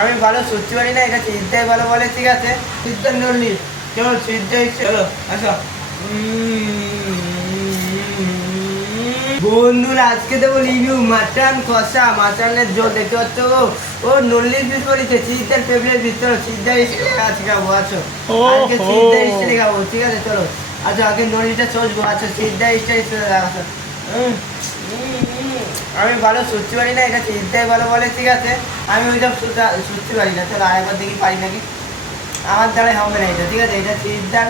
আমি ভালো সত্যি পারি না, এটা সিদ্ধাই ভালো বলে, ঠিক আছে সিদ্ধার নড়লি, চলো সিদ্ধাই চলো আসো। বন্ধুরা আজকে দেবো রিভিউ মাটন কষা, মাটনের জল দেখতে পাচ্ছ, ও নল্লির পিস বলেছে, সিদ্ধার ফেভারিট পিস, চলো সিদ্ধা এসে আজকে খাবো, আছো আজকে সিদ্ধা এসে খাবো, ঠিক আছে চলো। আচ্ছা আগে নল্লিটা চলবো, আচ্ছা সিদ্ধা এসে আচ্ছা। আমি ভালো সত্যি পারি না, এটা সিদ্ধাই ভালো বলে, ঠিক আছে আমি ওইসব সত্যি পারি না, চলো আরেকবার দেখি পারি নাকি, আমার দ্বারাই হবে না এটা, ঠিক আছে এটা সিদ্ধার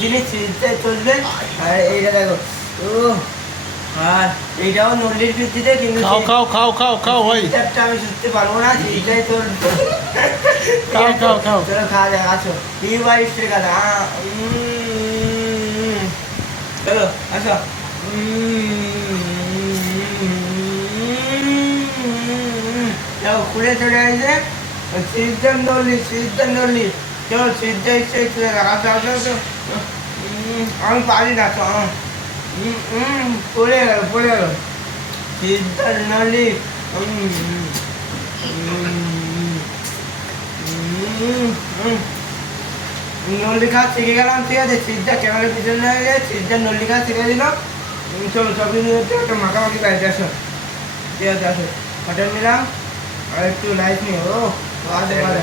জিনিস, সিদ্ধায় চলবে। আর এইটা দেখো, ও আর এইটাও নল্লির ভিত্তিতে, কিন্তু খাও খাও খাও খাও খাও ভাই, সিদ্ধারটা আমি শুনতে পারবো না, সিদ্ধাই তোর খাও খাও খাও। চলো খাওয়া যাক, আছো ইউবার স্ট্রে খাওয়া, চলো আসো। খুলে চলে আসে সিদ্ধান্ত নল্লি, চলো সিদ্ধা এসে আমি পারি না তো, পড়ে গেল সিদ্ধান্ত নল্লি, নল্লি খাওয়া শিখে গেলাম, ঠিক আছে সিদ্ধা ক্যামেরার পিছনে হয়ে গেছে, সিদ্ধা নল্লি খাওয়া শিখে দিল। চলো সব কিছু হচ্ছে একটা মাখামাখি বাড়িতে আসো, ঠিক আছে আসো, হোটেল নিলাম আর একটু লাইট নিয়ে, ও বাজে বাজে,